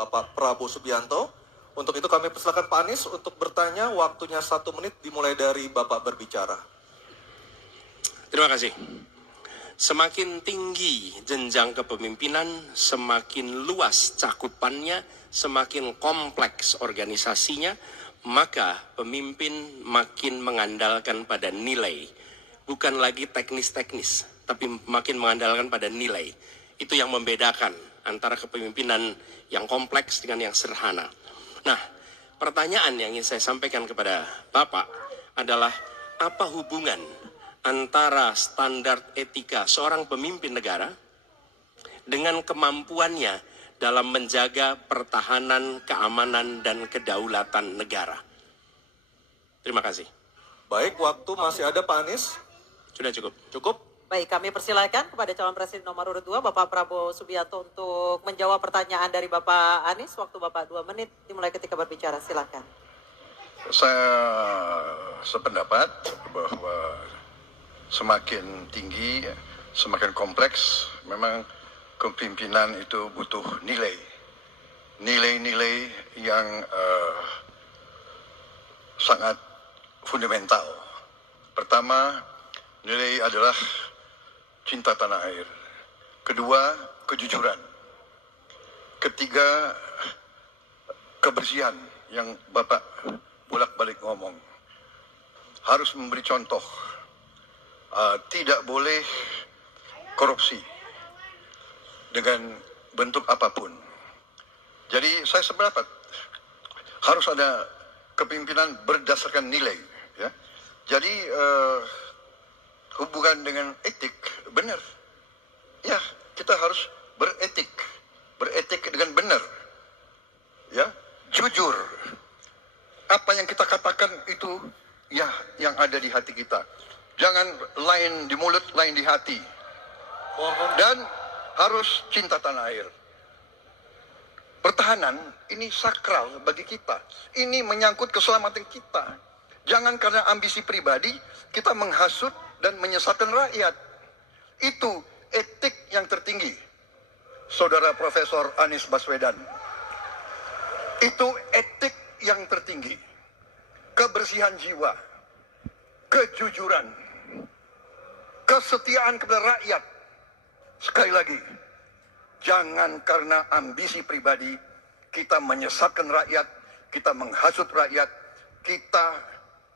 Bapak Prabowo Subianto. Untuk itu kami persilakan Pak Anies untuk bertanya. Waktunya 1 menit dimulai dari Bapak berbicara. Terima kasih. Semakin tinggi jenjang kepemimpinan, semakin luas cakupannya, semakin kompleks organisasinya, maka pemimpin makin mengandalkan pada nilai. Bukan lagi teknis-teknis, tapi makin mengandalkan pada nilai. Itu yang membedakan antara kepemimpinan yang kompleks dengan yang sederhana. Nah, pertanyaan yang ingin saya sampaikan kepada Bapak adalah apa hubungan antara standar etika seorang pemimpin negara dengan kemampuannya dalam menjaga pertahanan, keamanan, dan kedaulatan negara. Terima kasih. Baik, waktu masih ada Pak Anies. Sudah cukup. Cukup? Baik, kami persilakan kepada calon presiden nomor urut 2, Bapak Prabowo Subianto untuk menjawab pertanyaan dari Bapak Anies. Waktu Bapak 2 menit dimulai ketika berbicara. Silakan. Saya sependapat bahwa semakin tinggi, semakin kompleks, memang kepemimpinan itu butuh nilai. Nilai-nilai yang sangat fundamental. Pertama, nilai adalah cinta tanah air. Kedua, kejujuran. Ketiga, kebersihan yang Bapak bolak-balik ngomong. Harus memberi contoh. Tidak boleh korupsi dengan bentuk apapun. Jadi saya sependapat harus ada kepemimpinan berdasarkan nilai. Ya. Jadi hubungan dengan etik benar. Ya, kita harus beretik dengan benar. Ya, jujur. Apa yang kita katakan itu ya yang ada di hati kita. Jangan lain di mulut, lain di hati. Dan harus cinta tanah air. Pertahanan ini sakral bagi kita. Ini menyangkut keselamatan kita. Jangan karena ambisi pribadi kita menghasut dan menyesatkan rakyat. Itu etik yang tertinggi. Saudara Profesor Anies Baswedan. Itu etik yang tertinggi. Kebersihan jiwa. Kejujuran. Kesetiaan kepada rakyat. Sekali lagi, jangan karena ambisi pribadi kita menyesatkan rakyat, kita menghasut rakyat, kita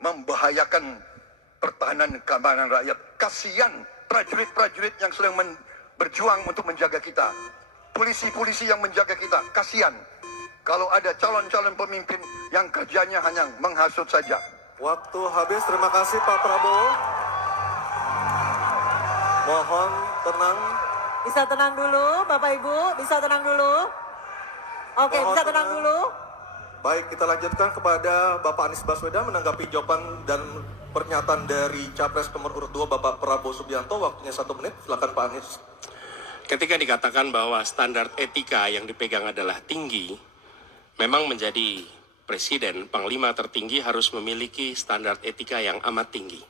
membahayakan pertahanan keamanan rakyat. Kasihan prajurit-prajurit yang sedang berjuang untuk menjaga kita. Polisi-polisi yang menjaga kita. Kasihan kalau ada calon-calon pemimpin yang kerjanya hanya menghasut saja. Waktu habis. Terima kasih Pak Prabowo. Mohon tenang. Bisa tenang dulu, Bapak Ibu. Bisa tenang dulu. Oke, Mohon bisa tenang dulu. Baik, kita lanjutkan kepada Bapak Anies Baswedan menanggapi jawaban dan pernyataan dari Capres nomor urut 2 Bapak Prabowo Subianto. Waktunya 1 menit. Silakan Pak Anies. Ketika dikatakan bahwa standar etika yang dipegang adalah tinggi, memang menjadi presiden, panglima tertinggi harus memiliki standar etika yang amat tinggi.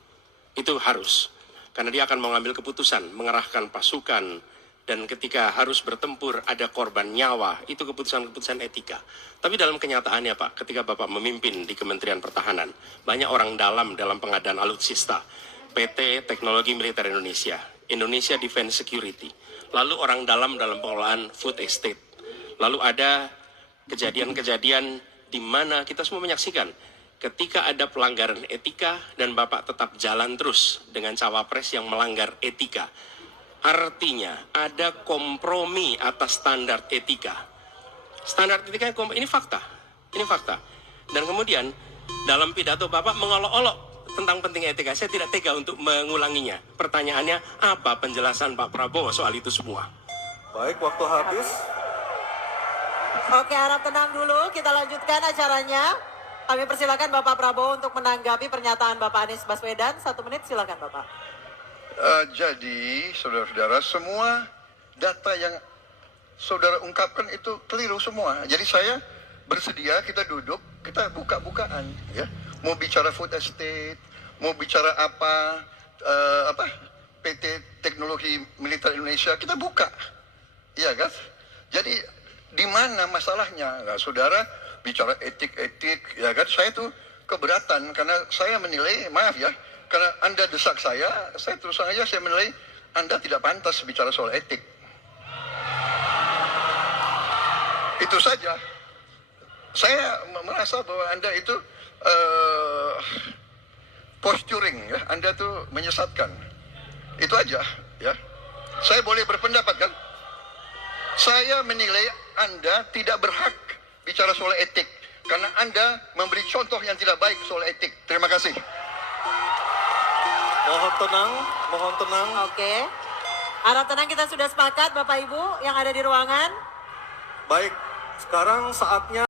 Itu harus. Karena dia akan mengambil keputusan, mengerahkan pasukan, dan ketika harus bertempur ada korban nyawa, itu keputusan-keputusan etika. Tapi dalam kenyataannya Pak, ketika Bapak memimpin di Kementerian Pertahanan, banyak orang dalam pengadaan alutsista, PT Teknologi Militer Indonesia, Indonesia Defense Security, lalu orang dalam pengelolaan food estate, lalu ada kejadian-kejadian di mana kita semua menyaksikan ketika ada pelanggaran etika dan Bapak tetap jalan terus dengan cawapres yang melanggar etika. Artinya ada kompromi atas standar etika. Standar etika ini fakta. Ini fakta. Dan kemudian dalam pidato Bapak mengolok-olok tentang pentingnya etika. Saya tidak tega untuk mengulanginya. Pertanyaannya, apa penjelasan Pak Prabowo soal itu semua? Baik, waktu habis. Oke, harap tenang dulu. Kita lanjutkan acaranya. Kami persilakan Bapak Prabowo untuk menanggapi pernyataan Bapak Anies Baswedan. 1 menit, silakan Bapak. Jadi, saudara-saudara, semua data yang saudara ungkapkan itu keliru semua. Jadi saya bersedia kita duduk, kita buka-bukaan, ya. Mau bicara food estate, mau bicara apa PT Teknologi Militer Indonesia, kita buka, iya kan? Jadi Di mana masalahnya? Nah, saudara bicara etik-etik, ya kan? Saya tuh keberatan karena saya menilai, maaf ya, karena Anda desak saya terus terang aja saya menilai Anda tidak pantas bicara soal etik. Itu saja. Saya merasa bahwa Anda itu posturing, ya. Anda tuh menyesatkan. Itu aja, ya. Saya boleh berpendapat kan? Saya menilai Anda tidak berhak bicara soal etik karena Anda memberi contoh yang tidak baik soal etik. Terima kasih. Mohon tenang, mohon tenang. Oke. Harap tenang, kita sudah sepakat Bapak Ibu yang ada di ruangan. Baik, sekarang saatnya